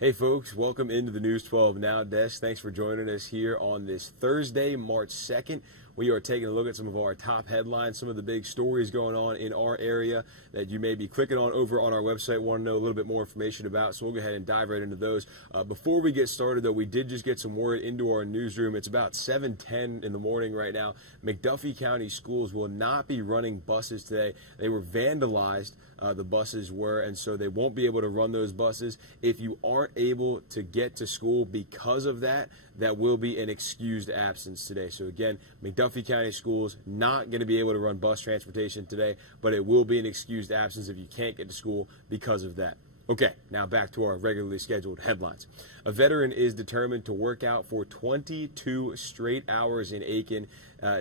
Hey folks, welcome into the News 12 Now desk. Thanks for joining us here on this Thursday, March 2nd. We are taking a look at some of our top headlines, some of the big stories going on in our area that you may be clicking on over on our website, want to know a little bit more information about, so we'll go ahead and dive right into those. Before we get started, though, we did just get some word into our newsroom. It's about 7:10 in the morning right now. McDuffie County schools will not be running buses today. They were vandalized. The buses were, and so they won't be able to run those buses. If you aren't able to get to school because of that, that will be an excused absence today. So again, McDuffie County schools not going to be able to run bus transportation today, but it will be an excused absence if you can't get to school because of that. Okay, now back to our regularly scheduled headlines. A veteran is determined to work out for 22 straight hours in Aiken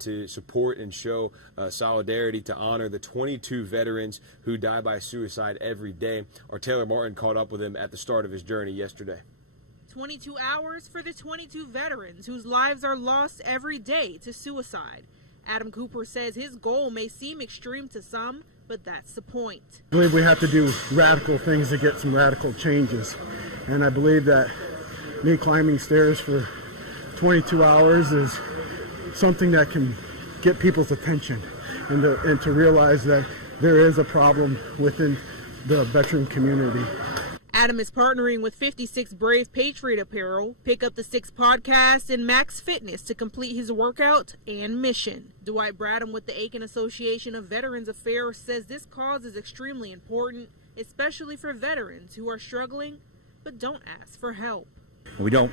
to support and show solidarity to honor the 22 veterans who die by suicide every day. Our Taylor Martin caught up with him at the start of his journey yesterday. 22 hours for the 22 veterans whose lives are lost every day to suicide. Adam Cooper says his goal may seem extreme to some, but that's the point. I believe we have to do radical things to get some radical changes. And I believe that me climbing stairs for 22 hours is something that can get people's attention and to realize that there is a problem within the veteran community. Adam is partnering with 56 Brave Patriot Apparel, Pick Up the Six podcast, and Max Fitness to complete his workout and mission. Dwight Bradham with the Aiken Association of Veterans Affairs says this cause is extremely important, especially for veterans who are struggling but don't ask for help. We don't,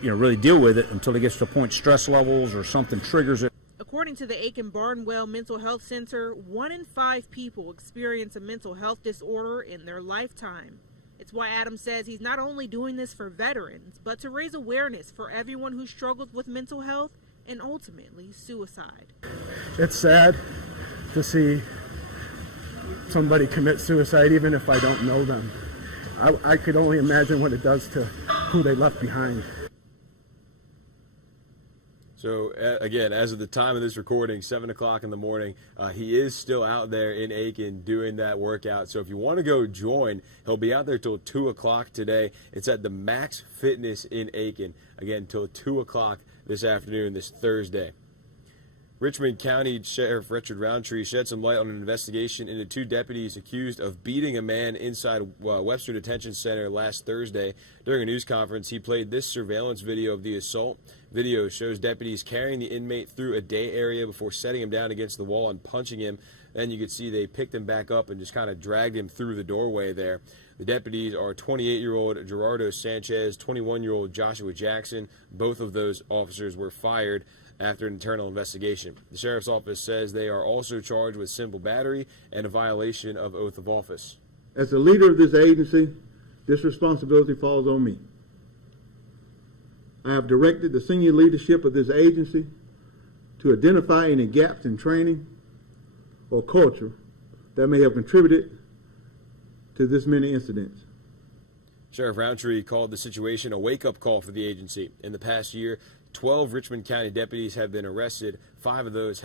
really deal with it until it gets to a point stress levels or something triggers it. According to the Aiken Barnwell Mental Health Center, 1 in 5 people experience a mental health disorder in their lifetime. It's why Adam says he's not only doing this for veterans, but to raise awareness for everyone who struggles with mental health and ultimately suicide. It's sad to see somebody commit suicide, even if I don't know them. I could only imagine what it does to who they left behind. So, again, as of the time of this recording, 7 o'clock in the morning, he is still out there in Aiken doing that workout. So if you want to go join, he'll be out there till 2 o'clock today. It's at the Max Fitness in Aiken, again, till 2 o'clock this afternoon, this Thursday. Richmond County Sheriff Richard Roundtree shed some light on an investigation into 2 deputies accused of beating a man inside Webster Detention Center last Thursday. During a news conference, he played this surveillance video of the assault. Video shows deputies carrying the inmate through a day area before setting him down against the wall and punching him. Then you could see they picked him back up and just kind of dragged him through the doorway there. The deputies are 28-year-old Gerardo Sanchez, 21-year-old Joshua Jackson. Both of those officers were fired after an internal investigation. The sheriff's office says they are also charged with simple battery and a violation of oath of office. As the leader of this agency, this responsibility falls on me. I have directed the senior leadership of this agency to identify any gaps in training or culture that may have contributed to this many incidents. Sheriff Roundtree called the situation a wake-up call for the agency. In the past year, 12 Richmond County deputies have been arrested. 6 of those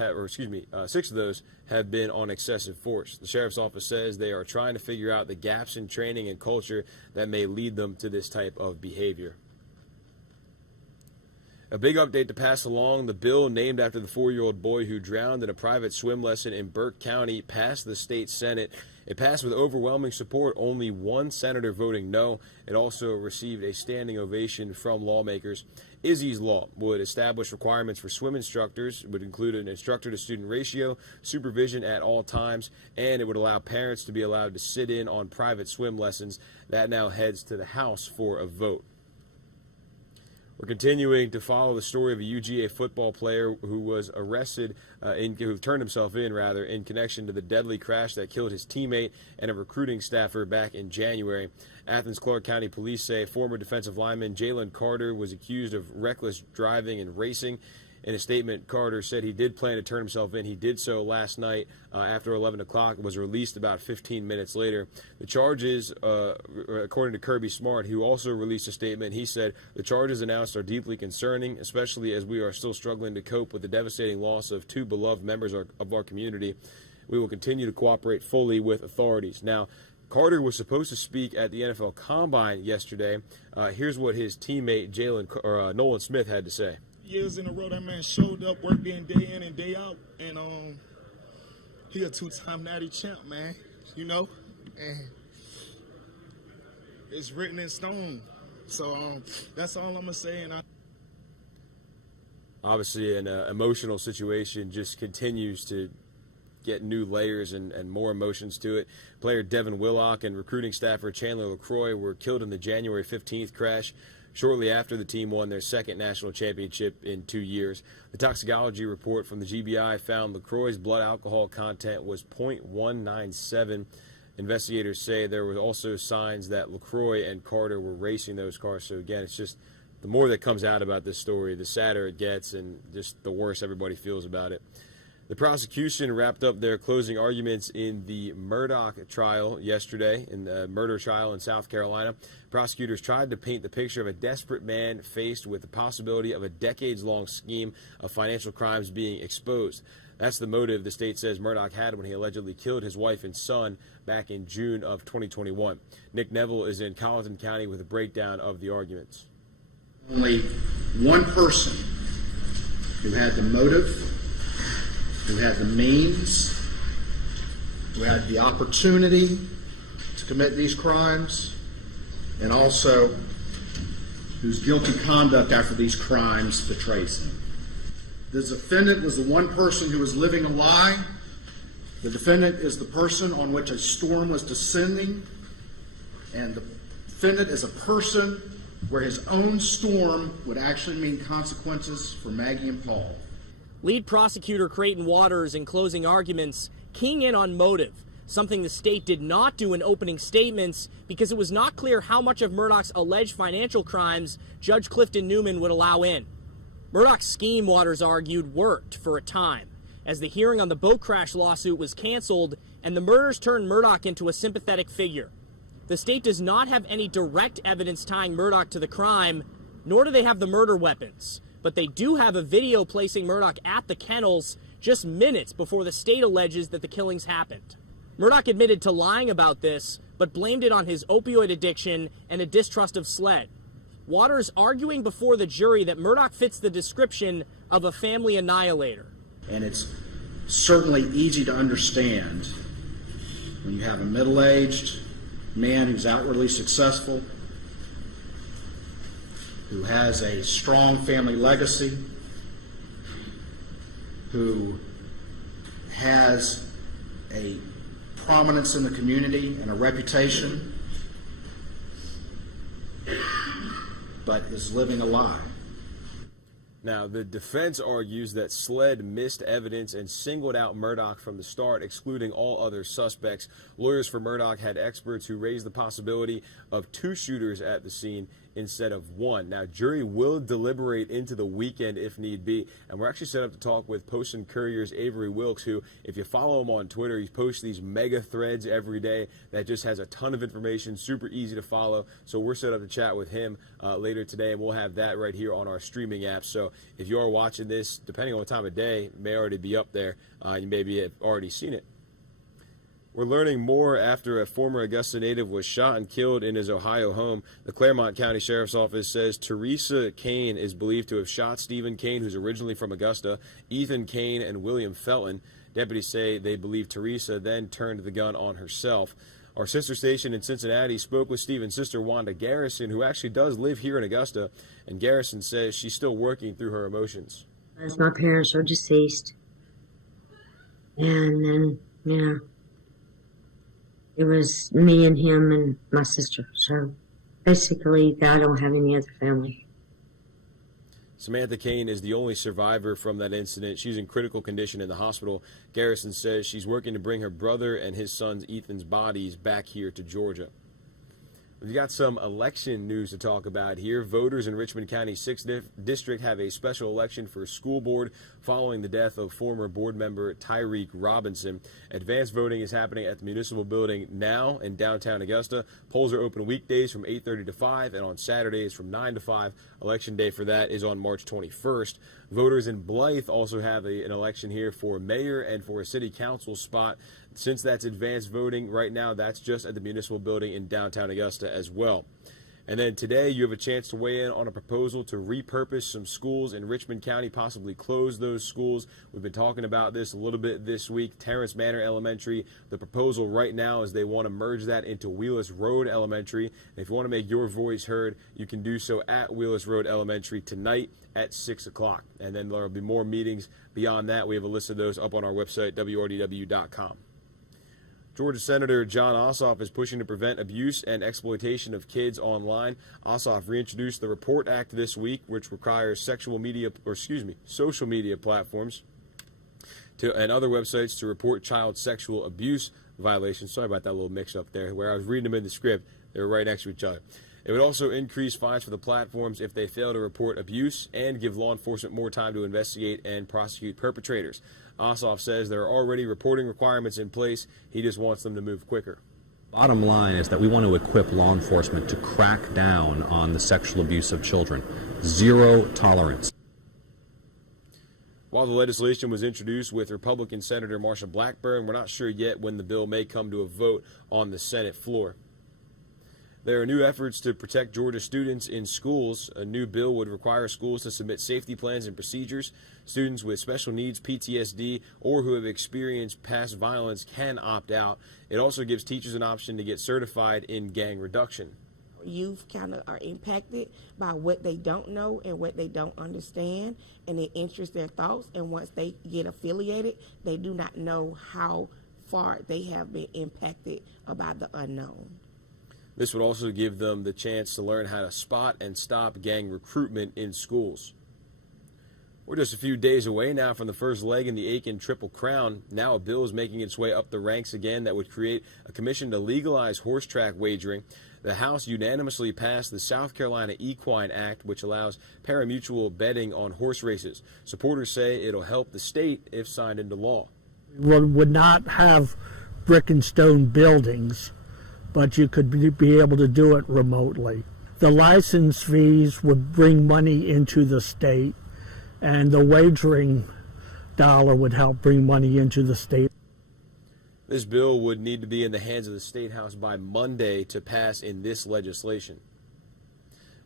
have been on excessive force. The sheriff's office says they are trying to figure out the gaps in training and culture that may lead them to this type of behavior. A big update to pass along. The bill named after the 4-year-old boy who drowned in a private swim lesson in Burke County passed the state Senate. It passed with overwhelming support, only 1 senator voting no. It also received a standing ovation from lawmakers. Izzy's Law would establish requirements for swim instructors. It would include an instructor-to-student ratio, supervision at all times, and it would allow parents to be allowed to sit in on private swim lessons. That now heads to the House for a vote. We're continuing to follow the story of a UGA football player who was arrested, who turned himself in connection to the deadly crash that killed his teammate and a recruiting staffer back in January. Athens-Clarke County Police say former defensive lineman Jalen Carter was accused of reckless driving and racing. In a statement, Carter said he did plan to turn himself in. He did so last night after 11 o'clock, was released about 15 minutes later. The charges, according to Kirby Smart, who also released a statement, he said, the charges announced are deeply concerning, especially as we are still struggling to cope with the devastating loss of 2 beloved members of our community. We will continue to cooperate fully with authorities. Now, Carter was supposed to speak at the NFL Combine yesterday. Here's what his teammate Nolan Smith had to say. Years in a row, that man showed up, working day in and day out, and he a two-time natty champ, man. You know, and it's written in stone. So that's all I'm gonna say. And obviously, an emotional situation just continues to get new layers and more emotions to it. Player Devin Willock and recruiting staffer Chandler LaCroix were killed in the January 15th crash shortly after the team won their second national championship in 2 years. The toxicology report from the GBI found LaCroix's blood alcohol content was 0.197. Investigators say there were also signs that LaCroix and Carter were racing those cars. So again, it's just the more that comes out about this story, the sadder it gets and just the worse everybody feels about it. The prosecution wrapped up their closing arguments in the Murdaugh trial yesterday, in the murder trial in South Carolina. Prosecutors tried to paint the picture of a desperate man faced with the possibility of a decades-long scheme of financial crimes being exposed. That's the motive the state says Murdaugh had when he allegedly killed his wife and son back in June of 2021. Nick Neville is in Colleton County with a breakdown of the arguments. Only one person who had the motive, who had the means, who had the opportunity to commit these crimes, and also whose guilty conduct after these crimes betrays him. The defendant was the one person who was living a lie. The defendant is the person on which a storm was descending, and the defendant is a person where his own storm would actually mean consequences for Maggie and Paul. Lead prosecutor Creighton Waters in closing arguments keying in on motive, something the state did not do in opening statements because it was not clear how much of Murdaugh's alleged financial crimes Judge Clifton Newman would allow in. Murdaugh's scheme, Waters argued, worked for a time, as the hearing on the boat crash lawsuit was canceled and the murders turned Murdaugh into a sympathetic figure. The state does not have any direct evidence tying Murdaugh to the crime, nor do they have the murder weapons. But they do have a video placing Murdaugh at the kennels just minutes before the state alleges that the killings happened. Murdaugh admitted to lying about this, but blamed it on his opioid addiction and a distrust of SLED. Waters arguing before the jury that Murdaugh fits the description of a family annihilator. And it's certainly easy to understand when you have a middle-aged man who's outwardly successful, who has a strong family legacy, who has a prominence in the community and a reputation, but is living a lie. Now, the defense argues that SLED missed evidence and singled out Murdaugh from the start, excluding all other suspects. Lawyers for Murdaugh had experts who raised the possibility of 2 shooters at the scene instead of 1. Now, jury will deliberate into the weekend if need be, and we're actually set up to talk with Post and Courier's Avery Wilkes, who, if you follow him on Twitter, he posts these mega threads every day that just has a ton of information, super easy to follow. So we're set up to chat with him later today, and we'll have that right here on our streaming app. So if you are watching this, depending on what time of day, it may already be up there. You maybe have already seen it. We're learning more after a former Augusta native was shot and killed in his Ohio home. The Claremont County Sheriff's Office says Teresa Kane is believed to have shot Stephen Kane, who's originally from Augusta, Ethan Kane, and William Felton. Deputies say they believe Teresa then turned the gun on herself. Our sister station in Cincinnati spoke with Stephen's sister, Wanda Garrison, who actually does live here in Augusta, and Garrison says she's still working through her emotions. As my parents are deceased, and then, it was me and him and my sister. So basically, I don't have any other family. Samantha Kane is the only survivor from that incident. She's in critical condition in the hospital. Garrison says she's working to bring her brother and his son's Ethan's bodies back here to Georgia. We've got some election news to talk about here. Voters in Richmond County 6th District have a special election for school board following the death of former board member Tyreek Robinson. Advanced voting is happening at the municipal building now in downtown Augusta. Polls are open weekdays from 8:30 to 5 and on Saturdays from 9 to 5. Election day for that is on March 21st. Voters in Blythe also have an election here for mayor and for a city council spot. Since that's advanced voting right now, that's just at the municipal building in downtown Augusta as well. And then today you have a chance to weigh in on a proposal to repurpose some schools in Richmond County, possibly close those schools. We've been talking about this a little bit this week. Terrace Manor Elementary, the proposal right now is they want to merge that into Wheelus Road Elementary. And if you want to make your voice heard, you can do so at Wheelus Road Elementary tonight at 6 o'clock. And then there will be more meetings beyond that. We have a list of those up on our website, WRDW.com. Georgia Senator John Ossoff is pushing to prevent abuse and exploitation of kids online. Ossoff reintroduced the Report Act this week, which requires social media platforms and other websites to report child sexual abuse violations. Sorry about that little mix-up there, where I was reading them in the script. They were right next to each other. It would also increase fines for the platforms if they fail to report abuse and give law enforcement more time to investigate and prosecute perpetrators. Ossoff says there are already reporting requirements in place. He just wants them to move quicker. Bottom line is that we want to equip law enforcement to crack down on the sexual abuse of children. Zero tolerance. While the legislation was introduced with Republican Senator Marsha Blackburn, we're not sure yet when the bill may come to a vote on the Senate floor. There are new efforts to protect Georgia students in schools. A new bill would require schools to submit safety plans and procedures. Students with special needs, PTSD, or who have experienced past violence can opt out. It also gives teachers an option to get certified in gang reduction. Youth kind of are impacted by what they don't know and what they don't understand, and it interests their thoughts. And once they get affiliated, they do not know how far they have been impacted by the unknown. This would also give them the chance to learn how to spot and stop gang recruitment in schools. We're just a few days away now from the first leg in the Aiken Triple Crown. Now a bill is making its way up the ranks again that would create a commission to legalize horse track wagering. The House unanimously passed the South Carolina Equine Act, which allows parimutuel betting on horse races. Supporters say it'll help the state if signed into law. We would not have brick and stone buildings, but you could be able to do it remotely. The license fees would bring money into the state, and the wagering dollar would help bring money into the state. This bill would need to be in the hands of the State House by Monday to pass in this legislation.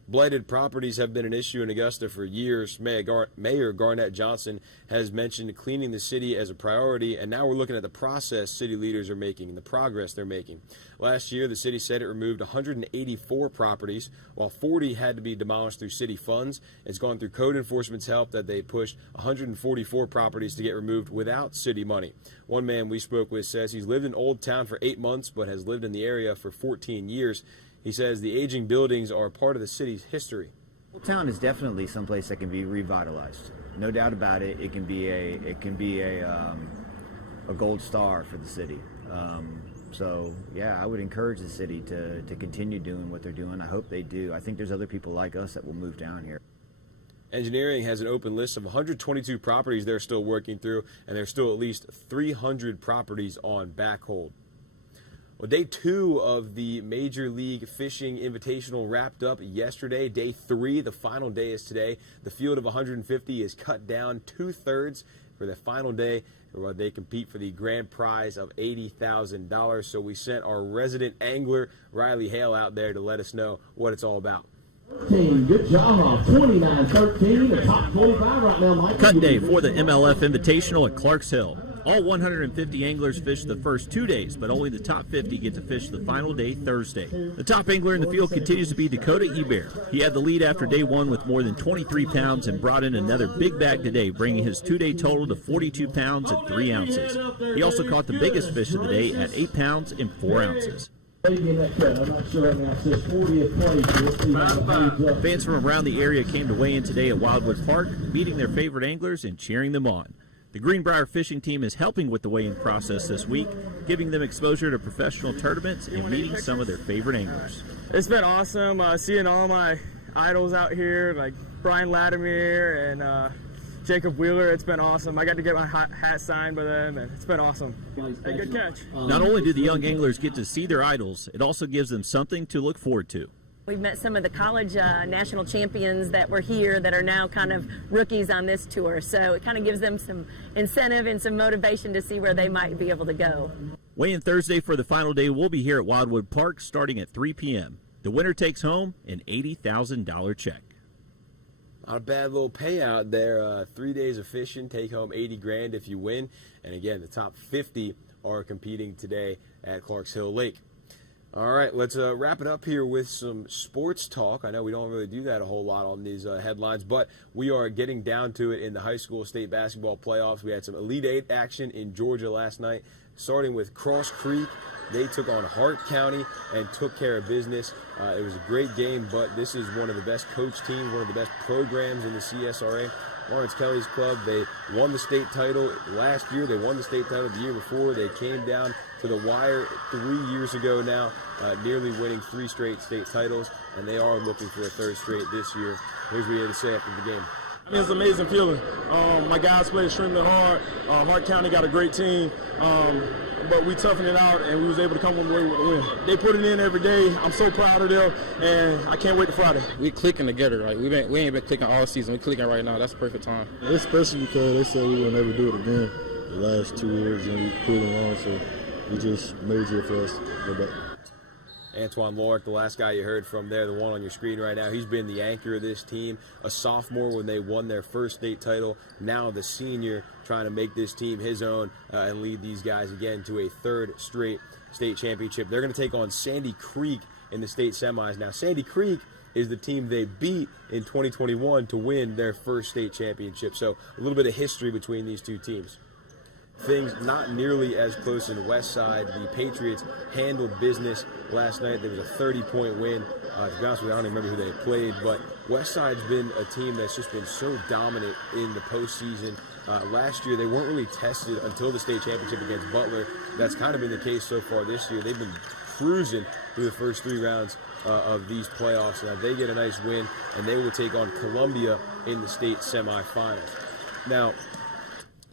Blighted properties have been an issue in Augusta for years. Mayor Garnett Johnson has mentioned cleaning the city as a priority, and now we're looking at the process city leaders are making and the progress they're making. Last year, the city said it removed 184 properties, while 40 had to be demolished through city funds. It's gone through code enforcement's help that they pushed 144 properties to get removed without city money. One man we spoke with says he's lived in Old Town for 8 months, but has lived in the area for 14 years. He says the aging buildings are part of the city's history. Old Town is definitely someplace that can be revitalized. No doubt about it. It can be a gold star for the city. So yeah, I would encourage the city to continue doing what they're doing. I hope they do. I think there's other people like us that will move down here. Engineering has an open list of 122 properties they're still working through, and there's still at least 300 properties on back hold. Well, day 2 of the Major League Fishing Invitational wrapped up yesterday. Day 3, the final day, is today. The field of 150 is cut down 2/3 for the final day, where they compete for the grand prize of $80,000. So we sent our resident angler, Riley Hale, out there to let us know what it's all about. Good job. 29-13, the top 25 right now, Mike. Cut day for the MLF Invitational at Clarks Hill. All 150 anglers fish the first 2 days, but only the top 50 get to fish the final day Thursday. The top angler in the field continues to be Dakota Ebert. He had the lead after day 1 with more than 23 pounds and brought in another big bag today, bringing his 2-day total to 42 pounds and 3 ounces. He also caught the biggest fish of the day at 8 pounds and 4 ounces. Fans from around the area came to weigh in today at Wildwood Park, meeting their favorite anglers and cheering them on. The Greenbrier fishing team is helping with the weigh-in process this week, giving them exposure to professional tournaments and meeting some of their favorite anglers. It's been awesome seeing all my idols out here, like Brian Latimer and Jacob Wheeler. It's been awesome. I got to get my hat signed by them, and it's been awesome. Hey, good catch. Not only do the young anglers get to see their idols, it also gives them something to look forward to. We've met some of the college national champions that were here that are now kind of rookies on this tour. So it kind of gives them some incentive and some motivation to see where they might be able to go. Weigh-in Thursday for the final day will be here at Wildwood Park starting at 3 p.m. The winner takes home an $80,000 check. Not a bad little payout there. 3 days of fishing, take home $80,000 if you win. And again, the top 50 are competing today at Clarks Hill Lake. All right, let's wrap it up here with some sports talk. I know we don't really do that a whole lot on these headlines, but we are getting down to it in the high school state basketball playoffs. We had some Elite Eight action in Georgia last night, starting with Cross Creek. They took on Hart County and took care of business. It was a great game, but this is one of the best coach teams, one of the best programs in the CSRA. Lawrence Kelly's club, they won the state title last year. They won the state title the year before. They came down to the wire 3 years ago now, nearly winning 3 straight state titles, and they are looking for a 3rd straight this year. Here's what he had to say after the game. I mean, it's an amazing feeling. My guys played extremely hard. Hart County got a great team, but we toughened it out, and we was able to come away with a win. They put it in every day. I'm so proud of them, and I can't wait to Friday. We clicking together. Like we ain't been clicking all season. We clicking right now. That's the perfect time. Especially because they said we would never do it again the last 2 years, and we proved them wrong. So we just major for us to go back. Antoine Lorick, the last guy you heard from there, the one on your screen right now, he's been the anchor of this team, a sophomore when they won their first state title, now the senior trying to make this team his own and lead these guys again to a 3rd straight state championship. They're going to take on Sandy Creek in the state semis. Now, Sandy Creek is the team they beat in 2021 to win their first state championship, so a little bit of history between these two teams. Things not nearly as close in the west side. The Patriots handled business last night. There was a 30-point win. To be honest with you, I don't even remember who they played, but west side's been a team that's just been so dominant in the postseason. Last year, they weren't really tested until the state championship against Butler. That's kind of been the case so far this year. They've been cruising through the first 3 rounds of these playoffs. Now, they get a nice win, and they will take on Columbia in the state semifinals. Now,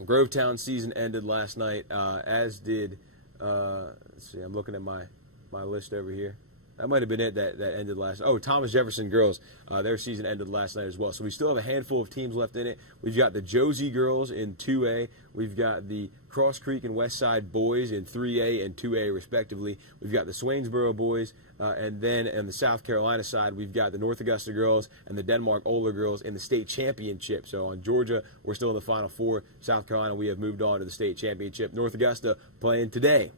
Grovetown season ended last night, as did, let's see, I'm looking at my list over here. That might have been it that ended last. Oh, Thomas Jefferson girls, their season ended last night as well. So we still have a handful of teams left in it. We've got the Josie girls in 2A. We've got the Cross Creek and Westside boys in 3A and 2A respectively. We've got the Swainsboro boys, and then on the South Carolina side, we've got the North Augusta girls and the Denmark Ola girls in the state championship. So on Georgia, we're still in the Final Four. South Carolina, we have moved on to the state championship. North Augusta playing today.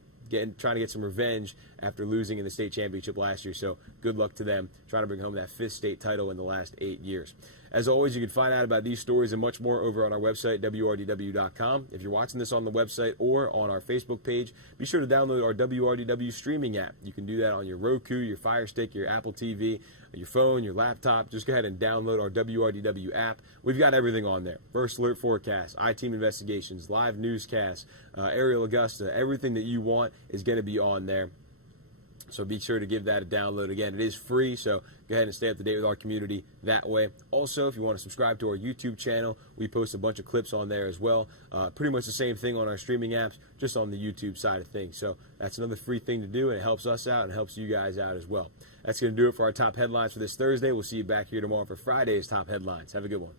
Trying to get some revenge after losing in the state championship last year. So good luck to them, trying to bring home that 5th state title in the last 8 years. As always, you can find out about these stories and much more over on our website, WRDW.com. If you're watching this on the website or on our Facebook page, be sure to download our WRDW streaming app. You can do that on your Roku, your Fire Stick, your Apple TV, your phone, your laptop. Just go ahead and download our WRDW app. We've got everything on there. First Alert Forecast, I-Team Investigations, live newscasts, Aerial Augusta. Everything that you want is going to be on there. So be sure to give that a download. Again, it is free, so go ahead and stay up to date with our community that way. Also, if you want to subscribe to our YouTube channel, we post a bunch of clips on there as well. Pretty much the same thing on our streaming apps, just on the YouTube side of things. So that's another free thing to do, and it helps us out and helps you guys out as well. That's going to do it for our top headlines for this Thursday. We'll see you back here tomorrow for Friday's top headlines. Have a good one.